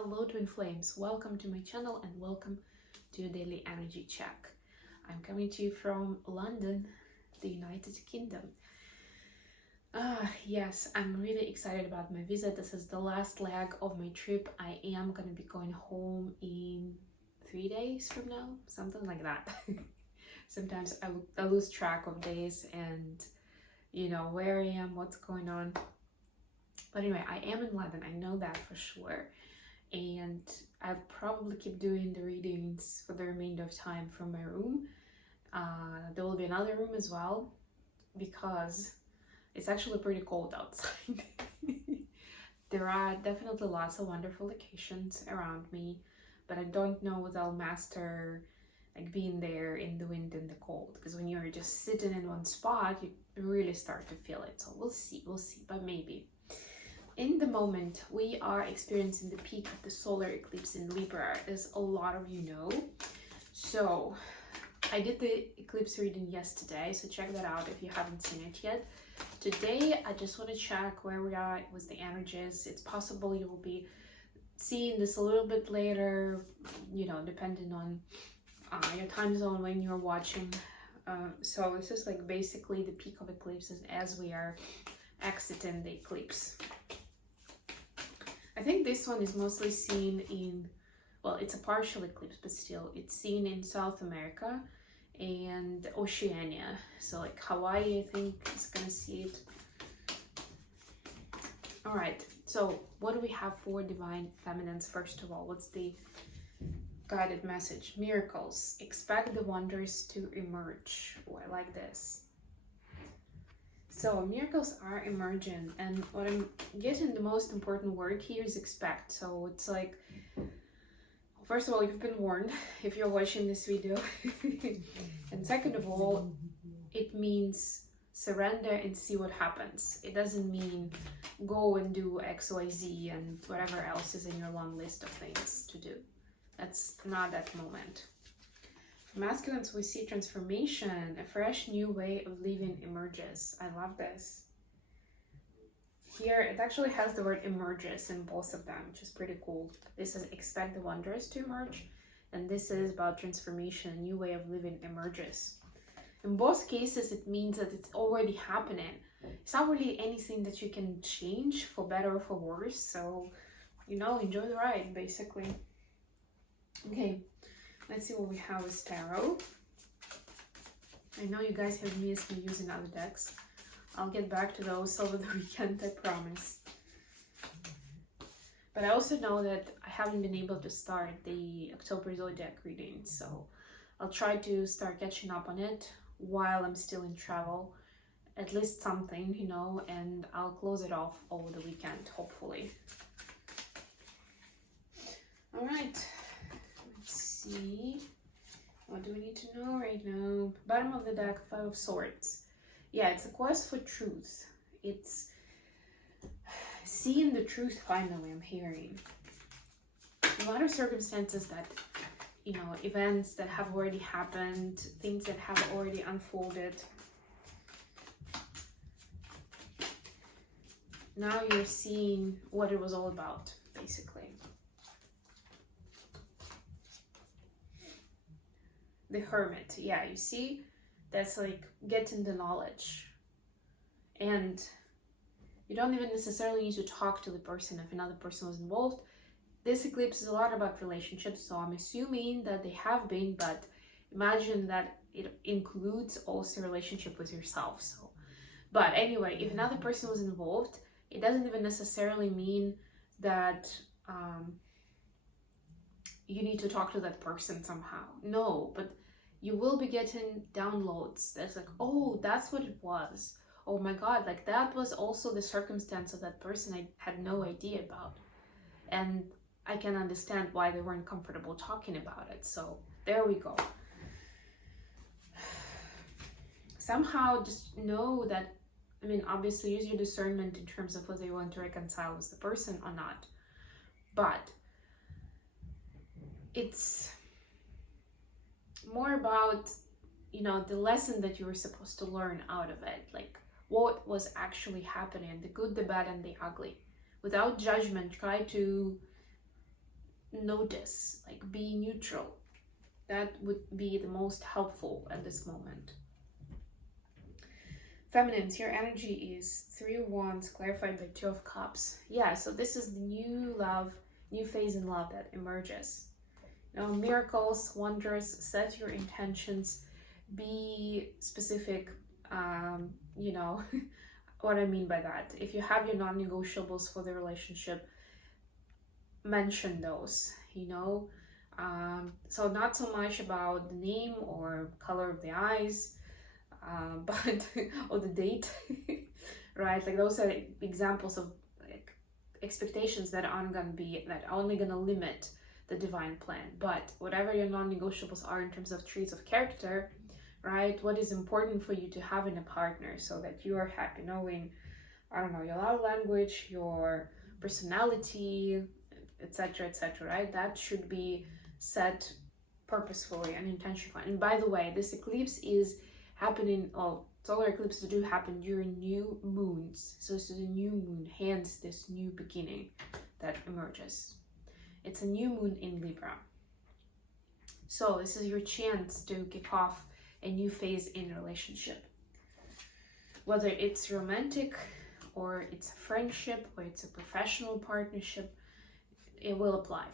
Hello twin flames, welcome to my channel and welcome to your daily energy check. I'm coming to you from London, the United Kingdom. Yes, I'm really excited about my visit. This is the last leg of my trip. I am gonna be going home in 3 days from now, something like that. Sometimes I lose track of days and where I am, what's going on. But anyway, I am in London, I know that for sure. And I'll probably keep doing the readings for the remainder of time from my room. There will be another room as well because it's actually pretty cold outside. There are definitely lots of wonderful locations around me, but I don't know if I'll master like being there in the wind and the cold, because when you're just sitting in one spot, you really start to feel it. So we'll see, but maybe. In the moment, we are experiencing the peak of the solar eclipse in Libra, as a lot of you know. So I did the eclipse reading yesterday, so check that out if you haven't seen it yet. Today, I just want to check where we are with the energies. It's possible you will be seeing this a little bit later, depending on your time zone when you're watching. So this is like basically the peak of eclipses as we are exiting the eclipse. I think this one is mostly seen in, well, it's a partial eclipse, but still, it's seen in South America and Oceania. So like Hawaii, I think, is gonna see it. All right, so what do we have for divine feminines? First of all, what's the guided message? Miracles. Expect the wonders to emerge. Oh, I like this. So miracles are emerging, and what I'm getting, the most important word here is expect. So it's like, first of all, you've been warned if you're watching this video. And second of all, it means surrender and see what happens. It doesn't mean go and do X, Y, Z and whatever else is in your long list of things to do. That's not that moment. Masculines, we see transformation, a fresh new way of living emerges. I love this. Here, it actually has the word emerges in both of them, which is pretty cool. This is expect the wonders to emerge, and this is about transformation, a new way of living emerges. In both cases, it means that it's already happening. It's not really anything that you can change for better or for worse, so, enjoy the ride, basically. Okay. Let's see what we have with tarot. I know you guys have missed me using other decks. I'll get back to those over the weekend, I promise. But I also know that I haven't been able to start the October zodiac reading, so I'll try to start catching up on it while I'm still in travel. At least something, and I'll close it off over the weekend, hopefully. All right. See, what do we need to know right now? Bottom of the deck, Five of Swords. Yeah, it's a quest for truth. It's seeing the truth finally, I'm hearing. A lot of circumstances that, events that have already happened, things that have already unfolded. Now you're seeing what it was all about, basically. The Hermit, yeah, you see, that's like getting the knowledge, and you don't even necessarily need to talk to the person if another person was involved. This eclipse is a lot about relationships, so I'm assuming that they have been, but imagine that it includes also a relationship with yourself. So, but anyway, if another person was involved, it doesn't even necessarily mean that you need to talk to that person somehow. No, but you will be getting downloads that's like, oh, that's what it was. Oh my God, like that was also the circumstance of that person I had no idea about. And I can understand why they weren't comfortable talking about it. So there we go. Somehow just know that, obviously use your discernment in terms of whether you want to reconcile with the person or not. But it's more about, the lesson that you were supposed to learn out of it, like what was actually happening, the good, the bad, and the ugly. Without judgment, try to notice, like be neutral. That would be the most helpful at this moment. Feminines, your energy is 3 of Wands clarified by 2 of Cups. Yeah, so this is the new love, new phase in love that emerges. You know, miracles, wonders, set your intentions, be specific. You know what I mean by that. If you have your non-negotiables for the relationship, mention those, you know. So not so much about the name or color of the eyes, but or the date, right? Like those are examples of like expectations that aren't gonna be, that are only gonna limit the divine plan. But whatever your non-negotiables are in terms of traits of character, right? What is important for you to have in a partner so that you are happy, knowing, I don't know, your love language, your personality, etc., right? That should be set purposefully and intentionally. And by the way, this eclipse is happening, solar eclipses do happen during new moons. So this is a new moon, hence this new beginning that emerges. It's a new moon in Libra. So this is your chance to kick off a new phase in a relationship. Whether it's romantic or it's a friendship or it's a professional partnership, it will apply.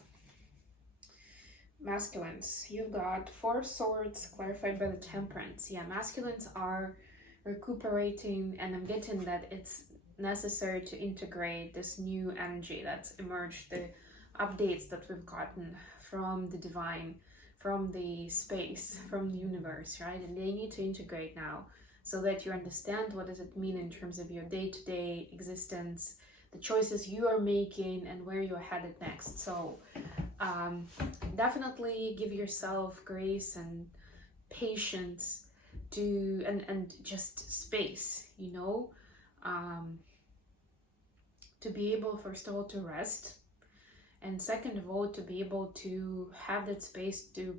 Masculines, you've got 4 of Swords clarified by the Temperance. Yeah, masculines are recuperating, and I'm getting that it's necessary to integrate this new energy that's emerged, the updates that we've gotten from the divine, from the space, from the universe, right? And they need to integrate now so that you understand what does it mean in terms of your day-to-day existence, the choices you are making, and where you're headed next. So definitely give yourself grace and patience to and just space, you know, to be able, first of all, to rest, and second of all, to be able to have that space to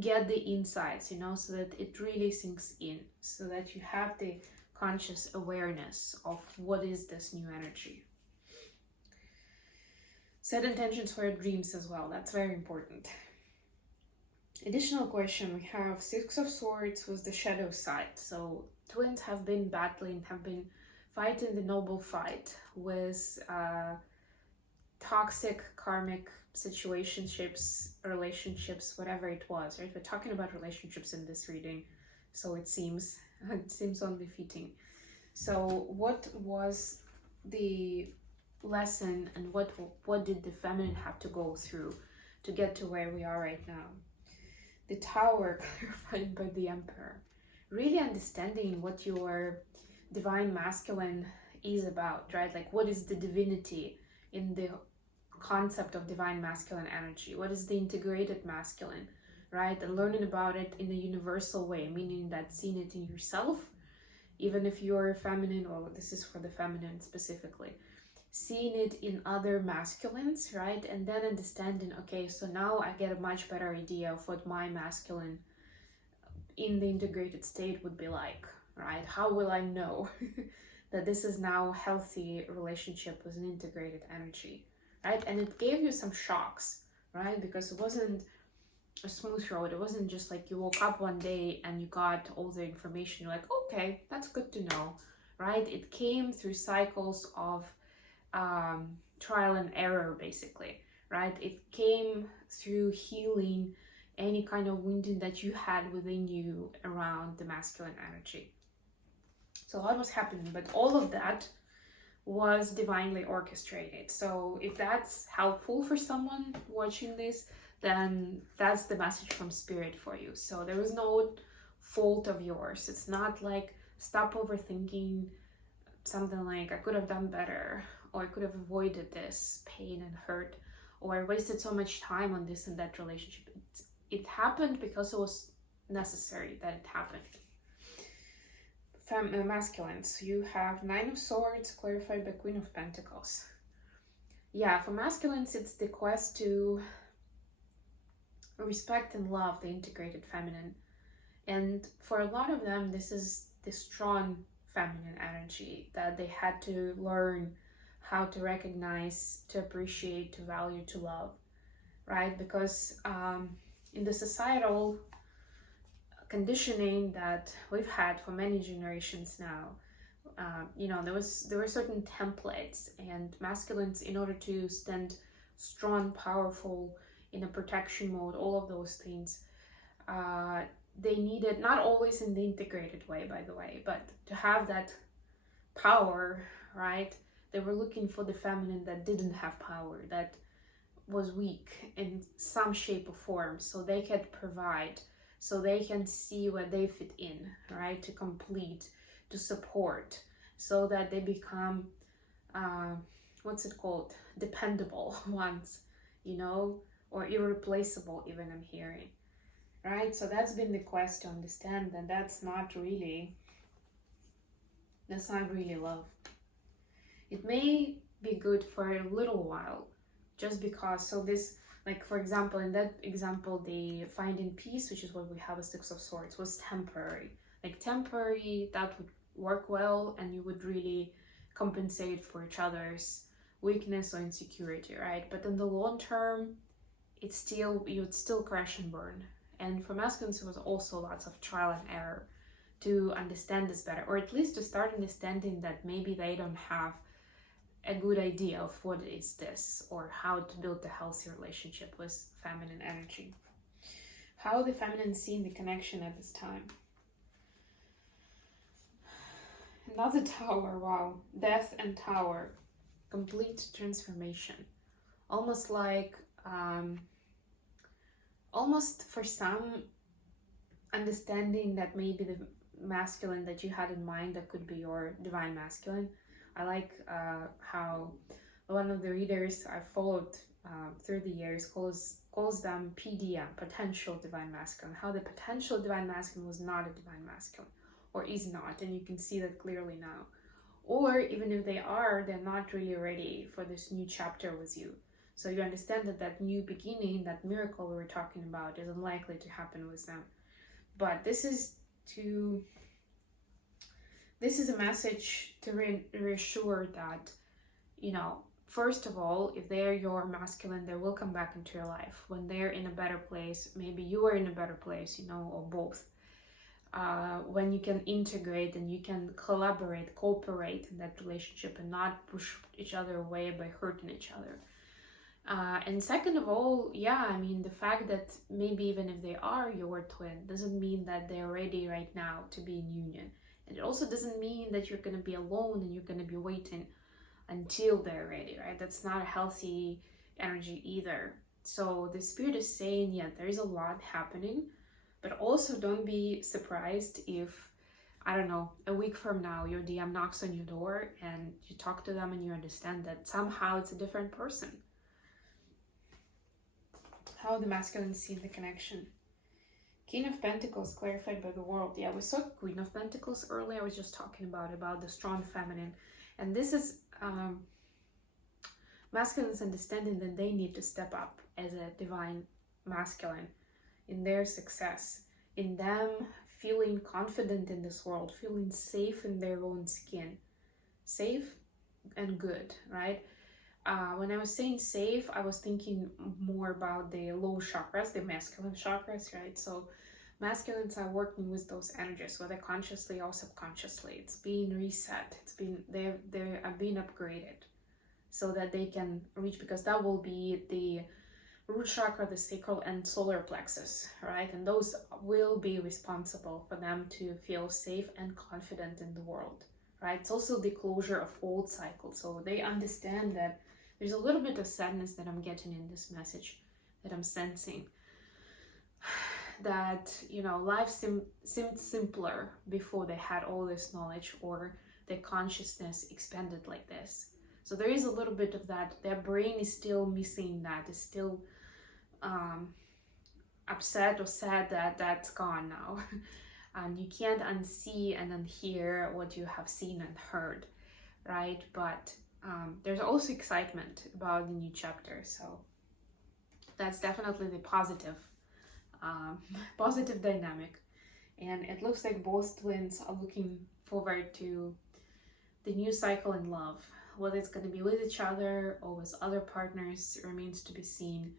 get the insights, you know, so that it really sinks in, so that you have the conscious awareness of what is this new energy. Set intentions for your dreams as well. That's very important. Additional question, we have 6 of Swords with the shadow side. So twins have been battling, have been fighting the noble fight with toxic karmic situationships, relationships, whatever it was, right? We're talking about relationships in this reading, so it seems unbefitting. So what was the lesson, and what did the feminine have to go through to get to where we are right now? The Tower clarified by the Emperor. Really understanding what your divine masculine is about, right? Like, what is the divinity in the concept of divine masculine energy? What is the integrated masculine, right? And learning about it in a universal way, meaning that seeing it in yourself, even if you're feminine, or this is for the feminine specifically, seeing it in other masculines, right? And then understanding, okay, so now I get a much better idea of what my masculine in the integrated state would be like, right? How will I know that this is now a healthy relationship with an integrated energy, right? And it gave you some shocks, right? Because it wasn't a smooth road. It wasn't just like you woke up one day and you got all the information. You're like, okay, that's good to know, right? It came through cycles of trial and error, basically, right? It came through healing any kind of wounding that you had within you around the masculine energy. So a lot was happening, but all of that was divinely orchestrated. So if that's helpful for someone watching this, then that's the message from Spirit for you. So there was no fault of yours. It's not like stop overthinking something like I could have done better, or I could have avoided this pain and hurt, or I wasted so much time on this and that relationship. It happened because it was necessary that it happened. Masculines, you have 9 of Swords clarified by Queen of Pentacles. Yeah, for masculines, it's the quest to respect and love the integrated feminine. And for a lot of them, this is the strong feminine energy that they had to learn how to recognize, to appreciate, to value, to love. right? Because in the societal conditioning that we've had for many generations now, you know, there were certain templates, and masculines, in order to stand strong, powerful, in a protection mode, all of those things, they needed, not always in the integrated way, by the way, but to have that power, right? They were looking for the feminine that didn't have power, that was weak in some shape or form, so they could provide, so they can see where they fit in, right? To complete, to support, so that they become, what's it called? Dependable ones, you know, or irreplaceable, even, I'm hearing, right? So that's been the quest to understand that that's not really love. It may be good for a little while, just because, so this, like, for example, in that example, the finding peace, which is what we have a Six of Swords, was temporary. Like, temporary, that would work well, and you would really compensate for each other's weakness or insecurity, right? But in the long term, it's still, you would still crash and burn. And for masculines, there was also lots of trial and error to understand this better, or at least to start understanding that maybe they don't have a good idea of what is this, or how to build a healthy relationship with feminine energy. How the feminine see the connection at this time. Another Tower, wow. Death and Tower. Complete transformation. Almost like, almost for some, understanding that maybe the masculine that you had in mind, that could be your divine masculine. I like how one of the readers I followed through the years calls them PDM, potential divine masculine. How the potential divine masculine was not a divine masculine, or is not, and you can see that clearly now. Or even if they are, they're not really ready for this new chapter with you. So you understand that that new beginning, that miracle we were talking about, is unlikely to happen with them. But this is a message to reassure that, you know, first of all, if they're your masculine, they will come back into your life when they're in a better place. Maybe you are in a better place, you know, or both. When you can integrate and you can collaborate, cooperate in that relationship, and not push each other away by hurting each other. And second of all, yeah, I mean, the fact that maybe even if they are your twin doesn't mean that they're ready right now to be in union. And it also doesn't mean that you're going to be alone and you're going to be waiting until they're ready, right? That's not a healthy energy either. So the spirit is saying, yeah, there is a lot happening, but also don't be surprised if, I don't know, a week from now, your DM knocks on your door and you talk to them and you understand that somehow it's a different person. How the masculine see the connection. King of Pentacles clarified by the world. Yeah, we saw Queen of Pentacles earlier. I was just talking about the strong feminine. And this is masculine's understanding that they need to step up as a divine masculine in their success, in them feeling confident in this world, feeling safe in their own skin. Safe and good, right? When I was saying safe, I was thinking more about the low chakras, the masculine chakras, right? So masculines are working with those energies, whether consciously or subconsciously. It's being reset. They are being upgraded so that they can reach, because that will be the root chakra, the sacral and solar plexus, right? And those will be responsible for them to feel safe and confident in the world, right? It's also the closure of old cycles. So they understand that there's a little bit of sadness that I'm getting in this message, that I'm sensing. That, you know, life seemed simpler before they had all this knowledge, or their consciousness expanded like this. So there is a little bit of that. Their brain is still missing that, is still upset or sad that that's gone now. And you can't unsee and unhear what you have seen and heard, right? But there's also excitement about the new chapter. So that's definitely the positive dynamic. And it looks like both twins are looking forward to the new cycle in love. Whether it's going to be with each other or with other partners remains to be seen.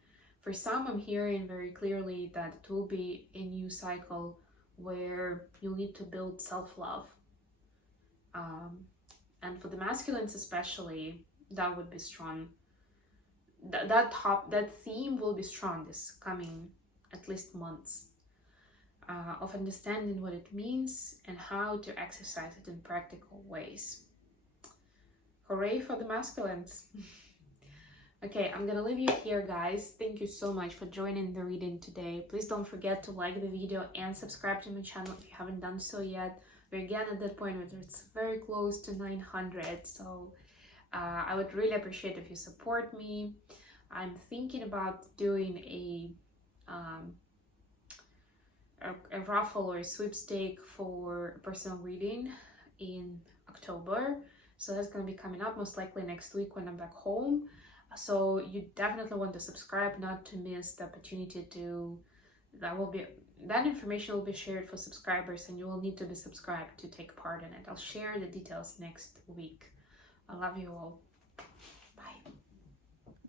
For some, I'm hearing very clearly that it will be a new cycle where you'll need to build self-love. And for the masculines especially, that would be strong. That theme will be strong this coming at least months, of understanding what it means and how to exercise it in practical ways. Hooray for the masculines. Okay, I'm gonna leave you here, guys. Thank you so much for joining the reading today. Please don't forget to like the video and subscribe to my channel if you haven't done so yet. We're again at that point where it's very close to 900, so I would really appreciate if you support me. I'm thinking about doing a raffle or a sweepstake for a personal reading in October. So that's going to be coming up most likely next week when I'm back home. So you definitely want to subscribe not to miss the opportunity to, that information will be shared for subscribers, and you will need to be subscribed to take part in it. I'll share the details next week. I love you all. Bye.